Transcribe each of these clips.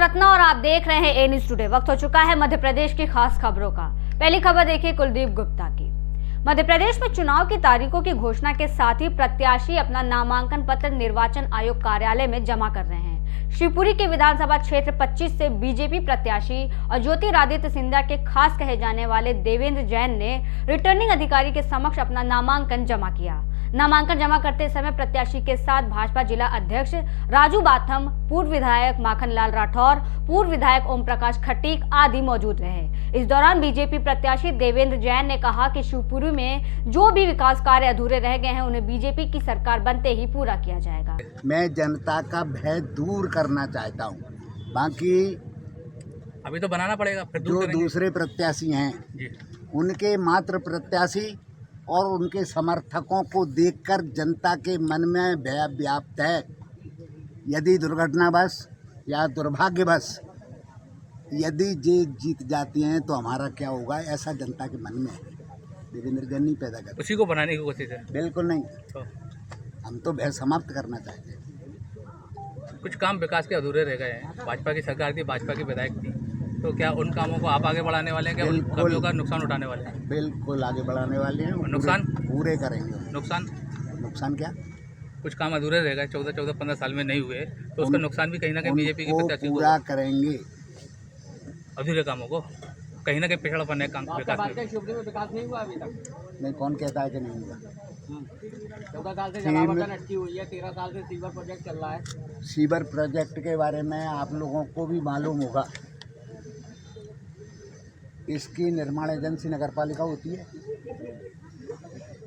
रत्ना और आप देख रहे हैं ए न्यूज़ टुडे। वक्त हो चुका है मध्य प्रदेश की खास खबरों का। पहली खबर देखिए कुलदीप गुप्ता की। मध्य प्रदेश में चुनाव की तारीखों की घोषणा के साथ ही प्रत्याशी अपना नामांकन पत्र निर्वाचन आयोग कार्यालय में जमा कर रहे हैं। शिवपुरी के विधानसभा क्षेत्र 25 से बीजेपी प्रत्याशी और ज्योतिरादित्य सिंधिया के खास कहे जाने वाले देवेंद्र जैन ने रिटर्निंग अधिकारी के समक्ष अपना नामांकन जमा किया। नामांकन जमा करते समय प्रत्याशी के साथ भाजपा जिला अध्यक्ष राजू बाथम, पूर्व विधायक माखनलाल राठौर, पूर्व विधायक ओम प्रकाश खटीक आदि मौजूद रहे। इस दौरान बीजेपी प्रत्याशी देवेंद्र जैन ने कहा कि शिवपुरी में जो भी विकास कार्य अधूरे रह गए हैं उन्हें बीजेपी की सरकार बनते ही पूरा किया जाएगा। मैं जनता का भय दूर करना चाहता हूँ, बाकी अभी तो बनाना पड़ेगा, फिर जो दूसरे प्रत्याशी हैं उनके मात्र प्रत्याशी और उनके समर्थकों को देखकर जनता के मन में भय व्याप्त है। यदि दुर्घटनावश या दुर्भाग्यवश यदि ये जीत जाती हैं तो हमारा क्या होगा, ऐसा जनता के मन में है। देवेंद्र जैन नहीं पैदा कर, उसी को बनाने की कोशिश है। बिल्कुल नहीं, तो हम तो भय समाप्त करना चाहते हैं। कुछ काम विकास के अधूरे रह गए हैं। भाजपा की सरकार थी, भाजपा की विधायक थी, तो क्या उन कामों को आप आगे बढ़ाने वाले हैं? क्या उन कमियों का नुकसान उठाने वाले हैं? बिल्कुल आगे बढ़ाने वाले हैं। नुकसान पूरे करेंगे। नुकसान क्या? कुछ काम अधूरे रह गए, 14-15 साल में नहीं हुए, तो उसका नुकसान भी कहीं ना कहीं बीजेपी की प्रत्याशी को पूरा करेंगे। अधूरे कामों को कहीं ना कहीं पिछड़ापन है काम विकास में। शिवपुरी में विकास नहीं हुआ अभी तक। नहीं, कौन कहता है कि नहीं हुआ? 14 साल से जलावतन अटकी हुई है, 13 साल से सीवर प्रोजेक्ट चल रहा है। सीवर प्रोजेक्ट के बारे में आप लोगों को भी मालूम होगा, इसकी निर्माण एजेंसी नगर पालिका होती है।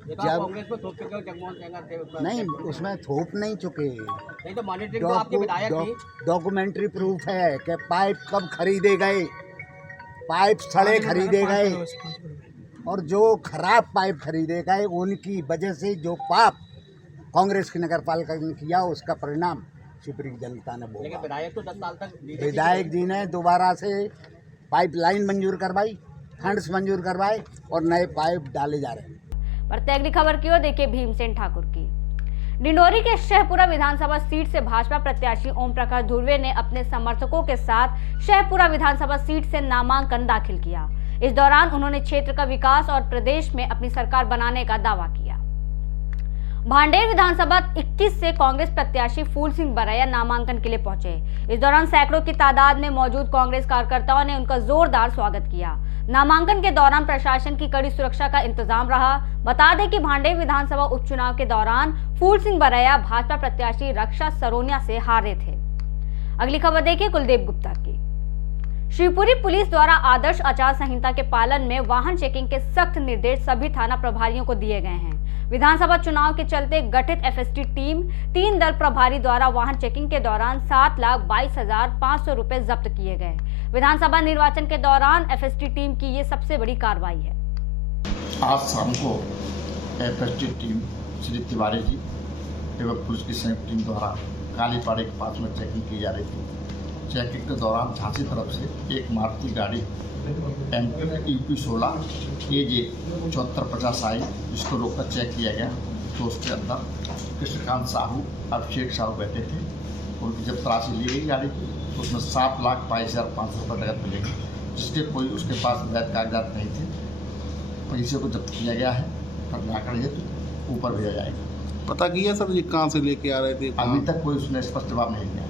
जब कांग्रेस को थोप चुके हो, जगमोहन सिंह थे उसमें। नहीं, उसमें थोप नहीं चुके। नहीं तो मॉनिटरिंग तो आपके विधायक थी। डॉक्यूमेंट्री प्रूफ है कि पाइप कब खरीदे गए, पाइप सड़े खरीदे गए, और जो खराब पाइप खरीदे गए उनकी वजह से जो पाप कांग्रेस की नगर पालिका ने किया उसका परिणाम शिवपुरी की जनता ने भोगा। लेकिन विधायक तो 10 साल तक विधायक जी ने दोबारा से पाइपलाइन मंजूर करवाई, फंड्स मंजूर करवाए और नए पाइप डाले जा रहे हैं। पर अगली खबर की ओर देखिए भीमसेन ठाकुर की। डिंडोरी के शहपुरा विधानसभा सीट से भाजपा प्रत्याशी ओम प्रकाश धुर्वे ने अपने समर्थकों के साथ शहपुरा विधानसभा सीट से नामांकन दाखिल किया। इस दौरान उन्होंने क्षेत्र का विकास और प्रदेश में अपनी सरकार बनाने का दावा किया। भांडेर विधानसभा 21 से कांग्रेस प्रत्याशी फूल सिंह बरैया नामांकन के लिए पहुंचे। इस दौरान सैकड़ों की तादाद में मौजूद कांग्रेस कार्यकर्ताओं ने उनका जोरदार स्वागत किया। नामांकन के दौरान प्रशासन की कड़ी सुरक्षा का इंतजाम रहा। बता दें कि भांडेर विधानसभा उपचुनाव के दौरान फूल सिंह बरैया भाजपा प्रत्याशी रक्षा सरोनिया से हारे थे। अगली खबर देखिए कुलदीप गुप्ता की। शिवपुरी पुलिस द्वारा आदर्श आचार संहिता के पालन में वाहन चेकिंग के सख्त निर्देश सभी थाना प्रभारियों को दिए गए हैं। विधानसभा चुनाव के चलते गठित एफएसटी टीम 3 दल प्रभारी द्वारा वाहन चेकिंग के दौरान 7,22,500 रुपए जब्त किए गए। विधानसभा निर्वाचन के दौरान एफएसटी टीम की ये सबसे बड़ी कार्रवाई है। आज शाम को एफएसटी टीम श्री तिवारी जी एवं पुलिस की संयुक्त टीम द्वारा कालीपाड़े के पास में चेकिंग की जा रही थी। चेकिंग के दौरान झांसी तरफ से एक मारुति गाड़ी UP 16 AJ 7450 आई, जिसको रोककर चेक किया गया तो उसके अंदर कृष्णकांत साहू, अभिषेक साहू बैठे थे। उनकी जब तलाशी ली गई गाड़ी की तो उसमें 7,22,500 रुपये नकद मिले, जिसके कोई उसके पास वैध कागजात नहीं थे। पैसे को जब्त किया गया है और जाकर हेतु ऊपर भेजा जाएगा। पता किया सर ये कहाँ से लेके आ रहे थे? अभी तक कोई उसने स्पष्ट जवाब नहीं दिया।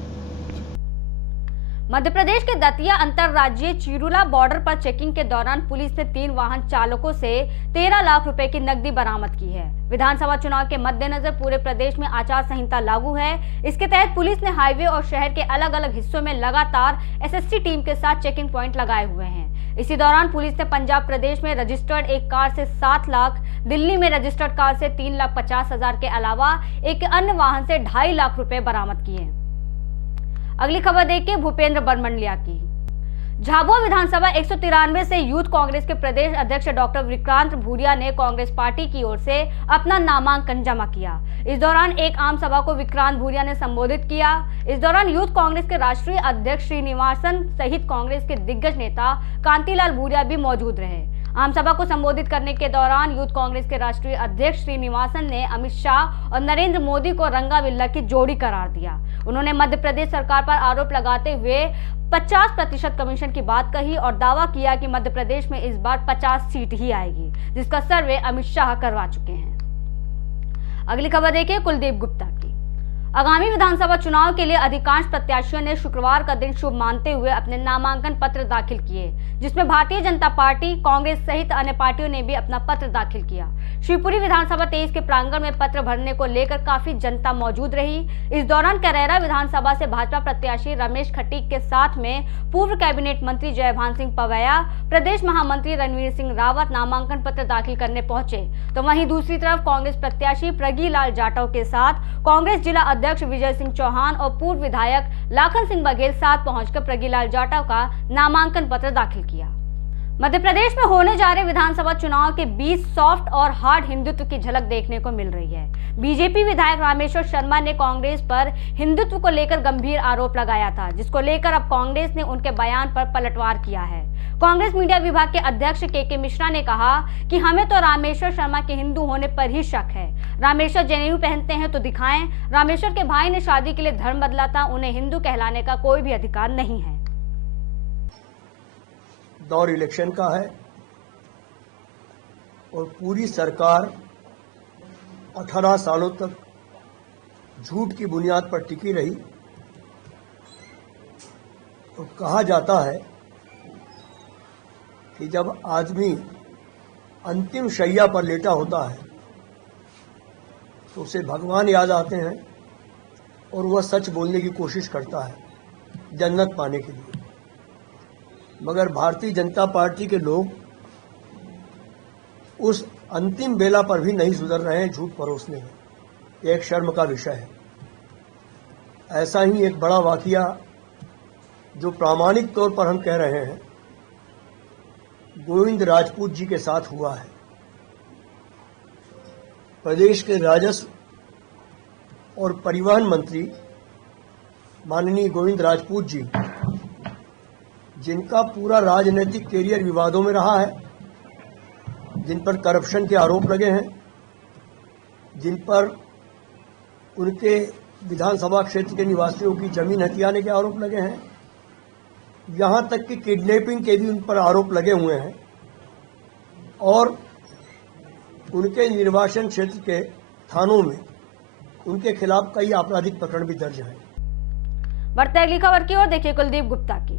मध्य प्रदेश के दतिया अंतरराज्यीय चिरूला बॉर्डर पर चेकिंग के दौरान पुलिस ने 3 वाहन चालकों से 13 लाख रुपए की नकदी बरामद की है। विधानसभा चुनाव के मद्देनजर पूरे प्रदेश में आचार संहिता लागू है। इसके तहत पुलिस ने हाईवे और शहर के अलग अलग हिस्सों में लगातार एसएसटी टीम के साथ चेकिंग पॉइंट लगाए हुए हैं। इसी दौरान पुलिस ने पंजाब प्रदेश में रजिस्टर्ड एक कार से 7 लाख, दिल्ली में रजिस्टर्ड कार से 3,50,000 के अलावा एक अन्य वाहन से 2.5 लाख रुपए बरामद किए। अगली खबर देखिए भूपेंद्र बरमंडलिया की। झाबुआ विधानसभा 193 से यूथ कांग्रेस के प्रदेश अध्यक्ष डॉक्टर विक्रांत भूरिया ने कांग्रेस पार्टी की ओर से अपना नामांकन जमा किया। इस दौरान एक आम सभा को विक्रांत भूरिया ने संबोधित किया। इस दौरान यूथ कांग्रेस के राष्ट्रीय अध्यक्ष श्रीनिवासन सहित कांग्रेस के दिग्गज नेता कांतिलाल भूरिया भी मौजूद रहे। आमसभा को संबोधित करने के दौरान यूथ कांग्रेस के राष्ट्रीय अध्यक्ष श्रीनिवासन ने अमित शाह और नरेंद्र मोदी को रंगा बिल्ला की जोड़ी करार दिया। उन्होंने मध्य प्रदेश सरकार पर आरोप लगाते हुए 50% कमीशन की बात कही और दावा किया कि मध्य प्रदेश में इस बार 50 सीट ही आएगी, जिसका सर्वे अमित शाह करवा चुके हैं। अगली खबर देखिए कुलदीप गुप्ता की। आगामी विधानसभा चुनाव के लिए अधिकांश प्रत्याशियों ने शुक्रवार का दिन शुभ मानते हुए अपने नामांकन पत्र दाखिल किए, जिसमें भारतीय जनता पार्टी, कांग्रेस सहित अन्य पार्टियों ने भी अपना पत्र दाखिल किया। शिवपुरी विधानसभा 23 के प्रांगण में पत्र भरने को लेकर काफी जनता मौजूद रही। इस दौरान करैरा विधानसभा से भाजपा प्रत्याशी रमेश खटीक के साथ में पूर्व कैबिनेट मंत्री जयभान सिंह पवैया, प्रदेश महामंत्री रणवीर सिंह रावत नामांकन पत्र दाखिल करने पहुंचे, तो वहीं दूसरी तरफ कांग्रेस प्रत्याशी प्रज्ञीलाल जाटव के साथ कांग्रेस जिला अध्यक्ष विजय सिंह चौहान और पूर्व विधायक लाखन सिंह बघेल साथ पहुंचकर प्रज्ञीलाल जाटव का नामांकन पत्र दाखिल किया। मध्य प्रदेश में होने जा रहे विधानसभा चुनाव के बीच सॉफ्ट और हार्ड हिंदुत्व की झलक देखने को मिल रही है। बीजेपी विधायक रामेश्वर शर्मा ने कांग्रेस पर हिंदुत्व को लेकर गंभीर आरोप लगाया था, जिसको लेकर अब कांग्रेस ने उनके बयान पर पलटवार किया है। कांग्रेस मीडिया विभाग के अध्यक्ष के मिश्रा ने कहा कि हमें तो रामेश्वर शर्मा के हिंदू होने पर ही शक है। रामेश्वर जनेऊ पहनते हैं तो दिखाएं। रामेश्वर के भाई ने शादी के लिए धर्म बदला था, उन्हें हिंदू कहलाने का कोई भी अधिकार नहीं है। दौर इलेक्शन का है और पूरी सरकार 18 सालों तक झूठ की बुनियाद पर टिकी रही। तो कहा जाता है कि जब आदमी अंतिम शैया पर लेटा होता है तो उसे भगवान याद आते हैं और वह सच बोलने की कोशिश करता है जन्नत पाने के लिए। मगर भारतीय जनता पार्टी के लोग उस अंतिम बेला पर भी नहीं सुधर रहे हैं झूठ परोसने में। एक शर्म का विषय है। ऐसा ही एक बड़ा वाकया जो प्रामाणिक तौर पर हम कह रहे हैं गोविंद राजपूत जी के साथ हुआ है। प्रदेश के राजस्व और परिवहन मंत्री माननीय गोविंद राजपूत जी, जिनका पूरा राजनीतिक कैरियर विवादों में रहा है, जिन पर करप्शन के आरोप लगे हैं, जिन पर उनके विधानसभा क्षेत्र के निवासियों की जमीन हथियाने के आरोप लगे हैं, यहां तक कि किडनैपिंग के भी उन पर आरोप लगे हुए हैं और उनके निर्वाचन क्षेत्र के थानों में उनके खिलाफ कई आपराधिक प्रकरण भी दर्ज हैं। बढ़ते अगली खबर की ओर देखिए कुलदीप गुप्ता की।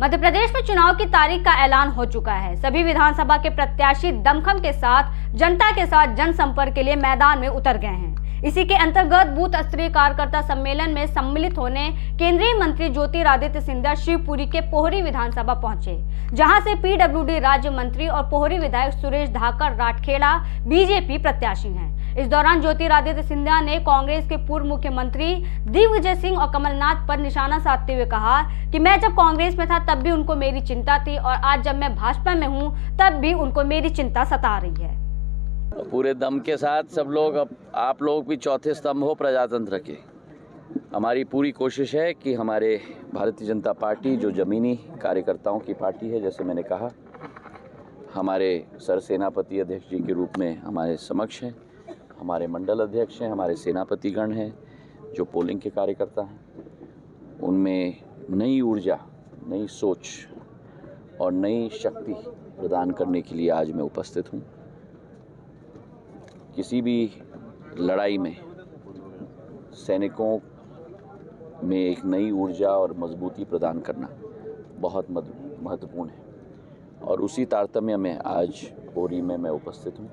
मध्य प्रदेश में चुनाव की तारीख का ऐलान हो चुका है। सभी विधानसभा के प्रत्याशी दमखम के साथ जनता के साथ जनसंपर्क के लिए मैदान में उतर गए हैं। इसी के अंतर्गत बूथ स्तरीय कार्यकर्ता सम्मेलन में सम्मिलित होने केंद्रीय मंत्री ज्योतिरादित्य सिंधिया शिवपुरी के पोहरी विधानसभा पहुंचे, जहां से पीडब्ल्यूडी राज्य मंत्री और पोहरी विधायक सुरेश धाकर राठखेड़ा बीजेपी प्रत्याशी हैं। इस दौरान ज्योतिरादित्य सिंधिया ने कांग्रेस के पूर्व मुख्यमंत्री दिग्विजय सिंह और कमलनाथ पर निशाना साधते हुए कहा कि मैं जब कांग्रेस में था तब भी उनको मेरी चिंता थी और आज जब मैं भाजपा में हूं तब भी उनको मेरी चिंता सता रही है। पूरे दम के साथ सब लोग, अब आप लोग भी चौथे स्तंभ हो प्रजातंत्र के। हमारी पूरी कोशिश है कि हमारे भारतीय जनता पार्टी जो जमीनी कार्यकर्ताओं की पार्टी है, जैसे मैंने कहा, हमारे सरसेनापति अध्यक्ष जी के रूप में हमारे समक्ष हैं, हमारे मंडल अध्यक्ष हैं, हमारे सेनापतिगण हैं जो पोलिंग के कार्यकर्ता हैं, उनमें नई ऊर्जा, नई सोच और नई शक्ति प्रदान करने के लिए आज मैं उपस्थित हूँ। किसी भी लड़ाई में सैनिकों में एक नई ऊर्जा और मजबूती प्रदान करना बहुत महत्वपूर्ण है और उसी तारतम्य में आज पोरी में मैं उपस्थित हूँ।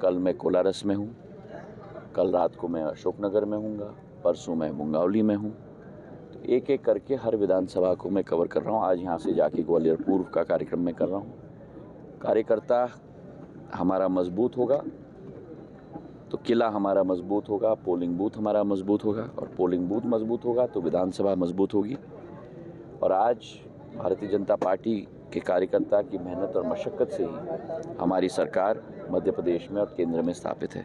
कल मैं कोलारस में हूँ, कल रात को मैं अशोकनगर में हूँगा, परसों मैं मुंगावली में हूँ। तो एक एक करके हर विधानसभा को मैं कवर कर रहा हूँ। आज यहाँ से जाके ग्वालियर पूर्व का कार्यक्रम मैं कर रहा हूँ। कार्यकर्ता हमारा मजबूत होगा तो किला हमारा मजबूत होगा, पोलिंग बूथ हमारा मजबूत होगा और पोलिंग बूथ मजबूत होगा तो विधानसभा मजबूत होगी। और आज भारतीय जनता पार्टी के कार्यकर्ता की मेहनत और मशक्कत से ही हमारी सरकार मध्य प्रदेश में और केंद्र में स्थापित है।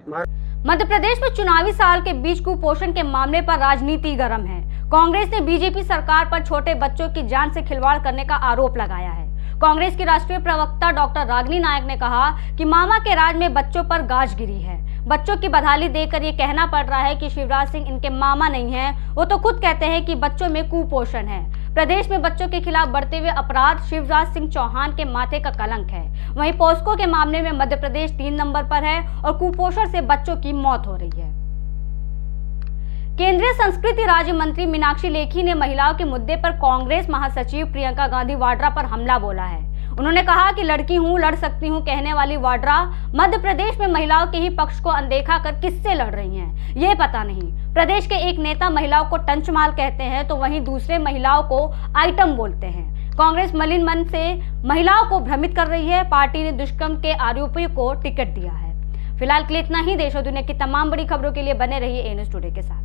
मध्य प्रदेश में चुनावी साल के बीच कुपोषण के मामले पर राजनीति गर्म है। कांग्रेस ने बीजेपी सरकार पर छोटे बच्चों की जान से खिलवाड़ करने का आरोप लगाया है। कांग्रेस की राष्ट्रीय प्रवक्ता डॉक्टर रागिनी नायक ने कहा कि मामा के राज में बच्चों पर गाज गिरी है। बच्चों की बदहाली देखकर ये कहना पड़ रहा है कि शिवराज सिंह इनके मामा नहीं हैं। वो तो खुद कहते हैं कि बच्चों में कुपोषण है। प्रदेश में बच्चों के खिलाफ बढ़ते हुए अपराध शिवराज सिंह चौहान के माथे का कलंक है। वहीं पोस्को के मामले में मध्य प्रदेश 3 नंबर पर है और कुपोषण से बच्चों की मौत हो रही है। केंद्रीय संस्कृति राज्य मंत्री मीनाक्षी लेखी ने महिलाओं के मुद्दे पर कांग्रेस महासचिव प्रियंका गांधी वाड्रा पर हमला बोला है। उन्होंने कहा कि लड़की हूं, लड़ सकती हूं कहने वाली वाड्रा मध्य प्रदेश में महिलाओं के ही पक्ष को अनदेखा कर किससे लड़ रही हैं, ये पता नहीं। प्रदेश के एक नेता महिलाओं को टंचमाल कहते हैं तो वहीं दूसरे महिलाओं को आइटम बोलते हैं। कांग्रेस मलिन मन से महिलाओं को भ्रमित कर रही है। पार्टी ने दुष्कर्म के आरोपियों को टिकट दिया है। फिलहाल के लिए इतना ही। देश और दुनिया की तमाम बड़ी खबरों के लिए बने रहिए ए न्यूज़ टुडे के साथ।